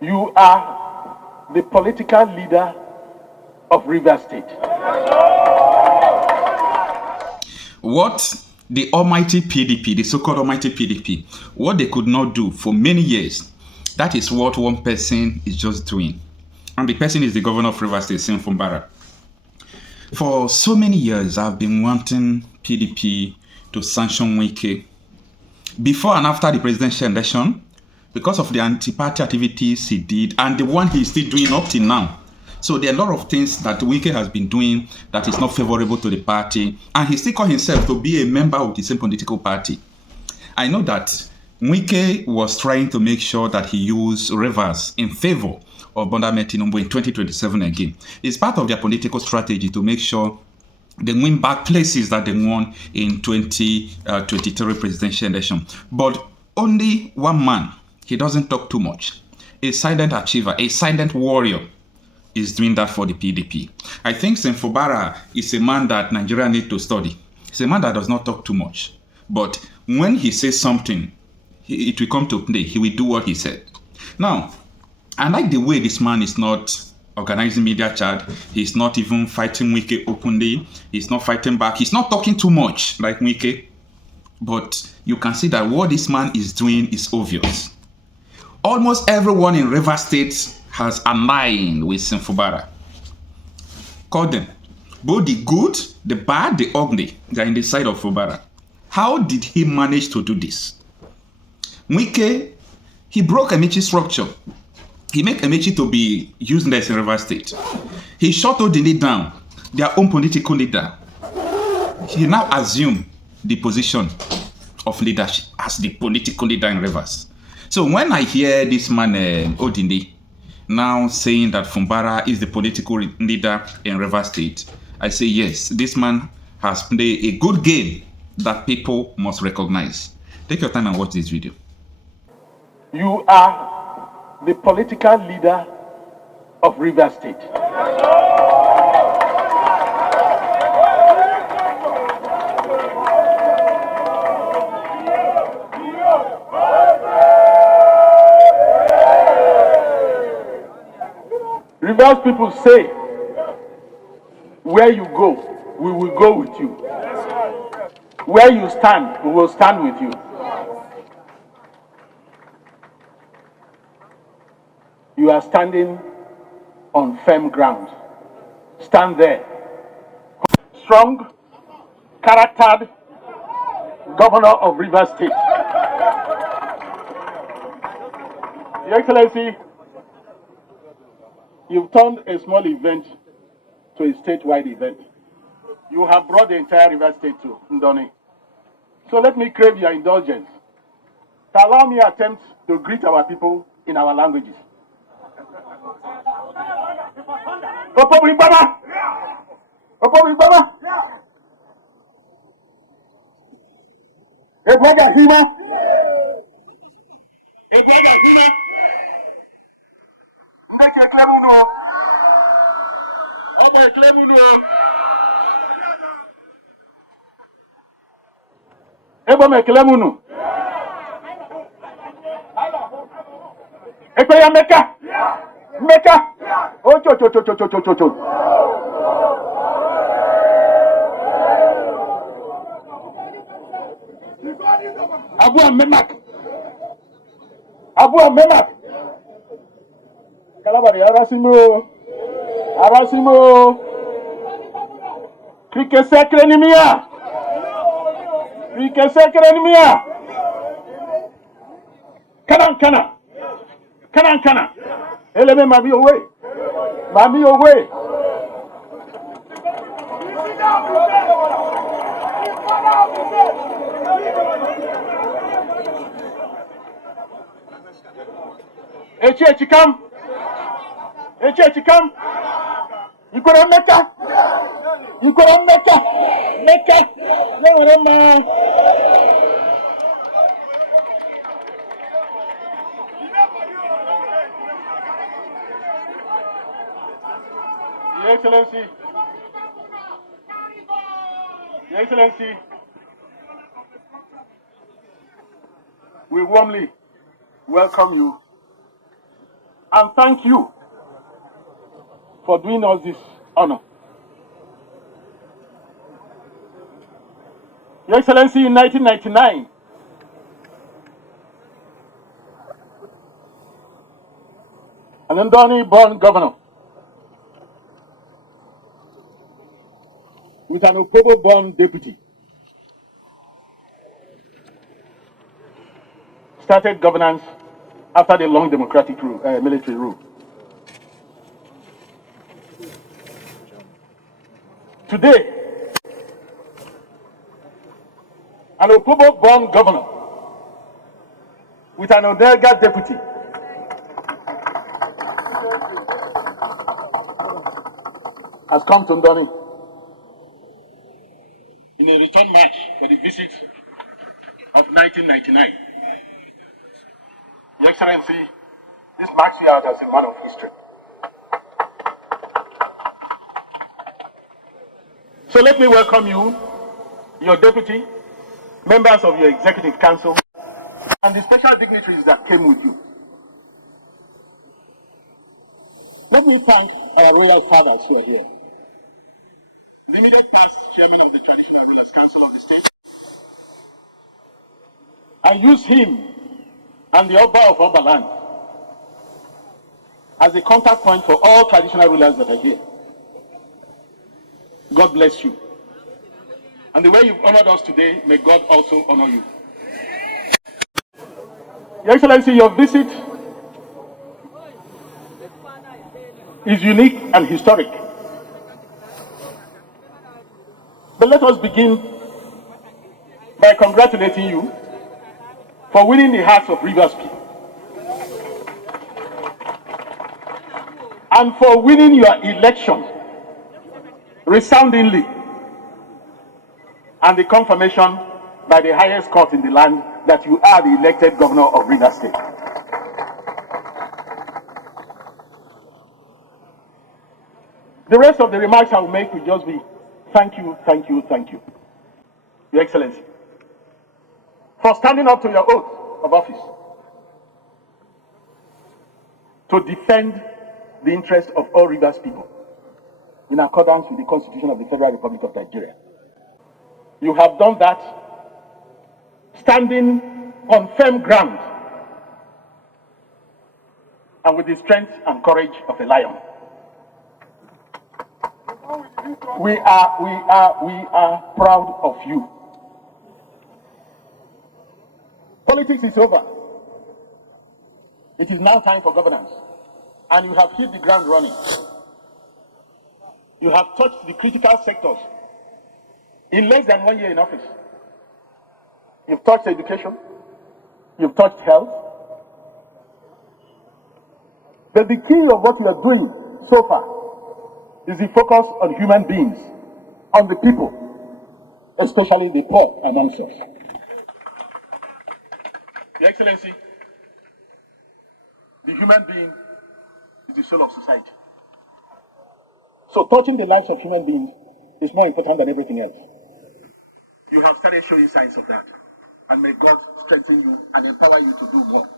You are the political leader of River State. What the almighty PDP, the so-called almighty PDP, what they could not do for many years, that is what one person is just doing. And the person is the governor of River State, Fubara. For so many years, I've been wanting PDP to sanction Wike. Before and after the presidential election, because of the anti-party activities he did, and the one he's still doing up till now. So there are a lot of things that Wike has been doing that is not favorable to the party, and he still calls himself to be a member of the same political party. I know that Wike was trying to make sure that he used Rivers in favor of Bola Tinubu in 2027 again. It's part of their political strategy to make sure they win back places that they won in 2023 presidential election. But only one man, he doesn't talk too much, a silent achiever, a silent warrior, is doing that for the PDP. I think Fubara is a man that Nigeria need to study. He's a man that does not talk too much. But when he says something, it will come to play. He will do what he said. Now, I like the way this man is not organizing media chat. He's not even fighting Wike openly. He's not fighting back. He's not talking too much like Wike. But you can see that what this man is doing is obvious. Almost everyone in River State has aligned with Fubara. Call them. Both the good, the bad, the ugly. They are in the side of Fubara. How did he manage to do this? Wike, he broke Emichi's structure. He made Emichi to be useless in River State. He shut Odili down, their own political leader. He now assumed the position of leadership as the political leader in Rivers. So when I hear this man, Odili, now saying that Fubara is the political leader in River State, I say yes, this man has played a good game that people must recognize. Take your time and watch this video. You are the political leader of River State. Rivers people say, where you go, we will go with you. Where you stand, we will stand with you. You are standing on firm ground. Stand there. Strong, charactered governor of River State. Your Excellency, you've turned a small event to a statewide event. You have brought the entire River State to Ndoni. So let me crave your indulgence to allow me attempt to greet our people in our languages. Baba! Baba! Ebo meklemunu. Ekwe ya meka. Meka. Ocho. Abu Memak. Kalabari arasimo. Krike sekre ni mia. Kana. Eleme mami away. Echi come. Ikora meka. Meka. Your Excellency, we warmly welcome you and thank you for doing us this honor. Your Excellency, in 1999, an Ndoni-born governor with an Opobo-born deputy started governance after the long democratic rule, military rule. Today, an Opobo-born governor with an Odega deputy has come to Ndoni in a return march for the visit of 1999. Your Excellency, this marks you out as a man of history. So let me welcome you, your deputy, members of your executive council, and the special dignitaries that came with you. Let me thank our royal fathers who are here. The immediate past chairman of the Traditional Rulers Council of the state. I use him and the Oba of Oberland as a contact point for all traditional rulers that are here. God bless you. And the way you've honored us today, may God also honor you. Your Excellency, your visit is unique and historic. But let us begin by congratulating you for winning the hearts of Rivers people and for winning your election resoundingly and the confirmation by the highest court in the land that you are the elected governor of Rivers State. The rest of the remarks I will make will just be thank you, thank you, thank you, Your Excellency, for standing up to your oath of office to defend the interests of all Rivers people in accordance with the Constitution of the Federal Republic of Nigeria. You have done that standing on firm ground and with the strength and courage of a lion. We are proud of you. Politics is over. It is now time for governance. And you have hit the ground running. You have touched the critical sectors in less than 1 year in office. You've touched education. You've touched health. But the key of what you are doing so far is the focus on human beings, on the people, especially the poor amongst us. Your Excellency, the human being is the soul of society. So touching the lives of human beings is more important than everything else. You have started showing signs of that. And may God strengthen you and empower you to do more.